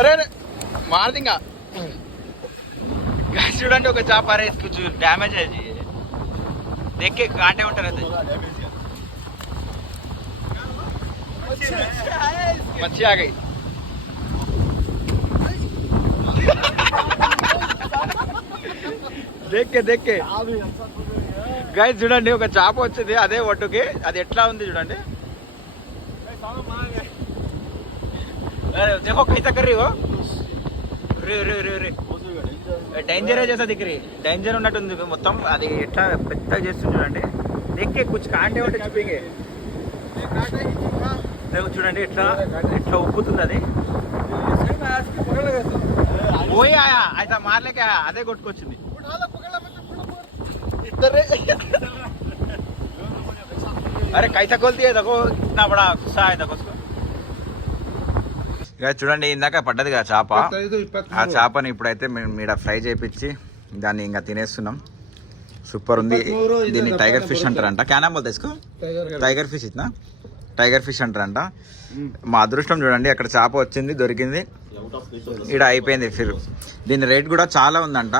అరే మారదింగా చూడండి ఒక చేప అరేసుకు డ్యామేజ్ అయ్యి देख कांटे ఉంటారు मच्छी आ गई देख के गाइस చూడండి ఒక చేప వచ్చింది అదే ఒడ్డుకి అది ఎట్లా ఉంది చూడండి देखो कैसा कर रही हो रे रे रे रे డేంజర్ చేసా దిక్కి డేంజర్ ఉన్నట్టుంది మొత్తం అది ఎట్లా పెద్దగా చేస్తుంది చూడండి దేక్కే कुछ कांटे ఉంటే చూపింగే చూడండి ఎట్లా ఎట్లా ఉప్పుతుంది అది పోయి ఆయా అయితే మార్లేక అదే కొట్టుకొచ్చింది అరే కైసా కోల్తీ देखो इतना बड़ा गुस्सा है देखो उसको ఇక చూడండి ఇందాక పడ్డది కదా చేప ఆ చేపని ఇప్పుడైతే మీడ ఫ్రై చేయించి దాన్ని ఇంకా తినేస్తున్నాం సూపర్ ఉంది దీన్ని టైగర్ ఫిష్ అంటారంట క్యానా బోల్ తీసుకో టైగర్ ఫిష్ ఇట్నా టైగర్ ఫిష్ అంటారంట మా అదృష్టం చూడండి అక్కడ చేప వచ్చింది దొరికింది ఇక్కడ అయిపోయింది ఫిర్ దీని రేట్ కూడా చాలా ఉందంట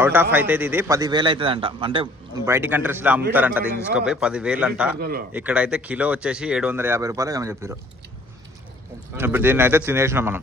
అవుట్ ఆఫ్ అయితే ఇది 10,000 అవుతుంది అంట అంటే బయట కంట్రీస్ లో అమ్ముతారంట దీన్ని తీసుకోపోయి 10,000 అంట ఇక్కడైతే కిలో వచ్చేసి 750 రూపాయలు ఏమో చెప్పారు ఇప్పుడు దీన్ని అయితే తినేసినాం మనం